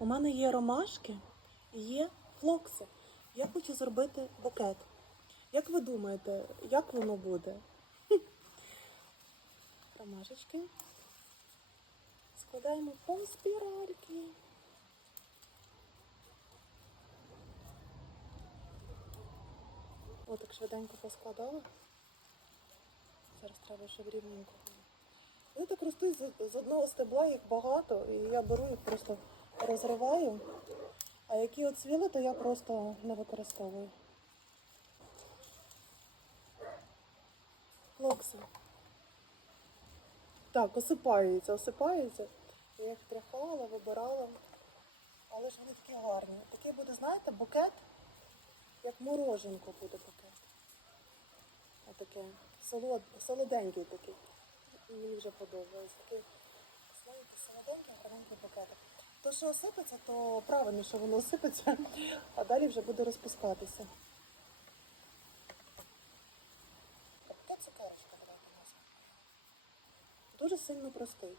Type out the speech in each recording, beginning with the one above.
У мене є ромашки і є флокси. Я хочу зробити букет. Як ви думаєте, як воно буде? Ромашечки. Складаємо по спіральки. О, так швиденько поскладала. Зараз треба, щоб рівненько. Вони так ростуть з одного стебла, їх багато, і я беру їх просто розриваю. А які оцвіли, то я просто не використовую. Флокси. Так, осипаються, осипаються. Я їх тряхала, вибирала. Але ж вони такі гарні. Такий буде, знаєте, букет, як мороженко буде букет. Отаке. Солод, солоденький такий. Мені вже подобається. Такий солоденький, гарненький букетик. То, що осипеться, то правильно, що воно осипеться, а далі вже буде розпускатися. Така цукерочка у. Дуже сильно простий.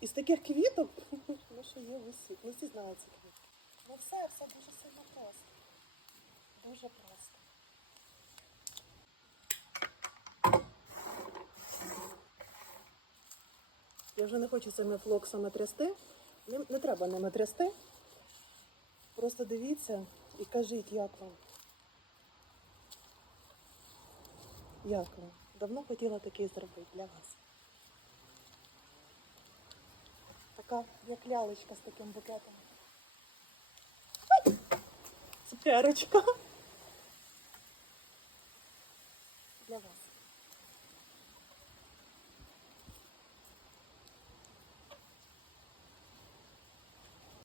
Із таких квіток, ну що є висить, ну всі знають ці квітки. Ну все, все дуже сильно просто. Дуже просто. Я вже не хочу цими флоксами трясти. Не, не треба ними трясти. Просто дивіться і кажіть, як вам. Як вам? Давно хотіла такий зробити для вас. Така, як лялечка з таким букетом. Цукерочка. Для вас.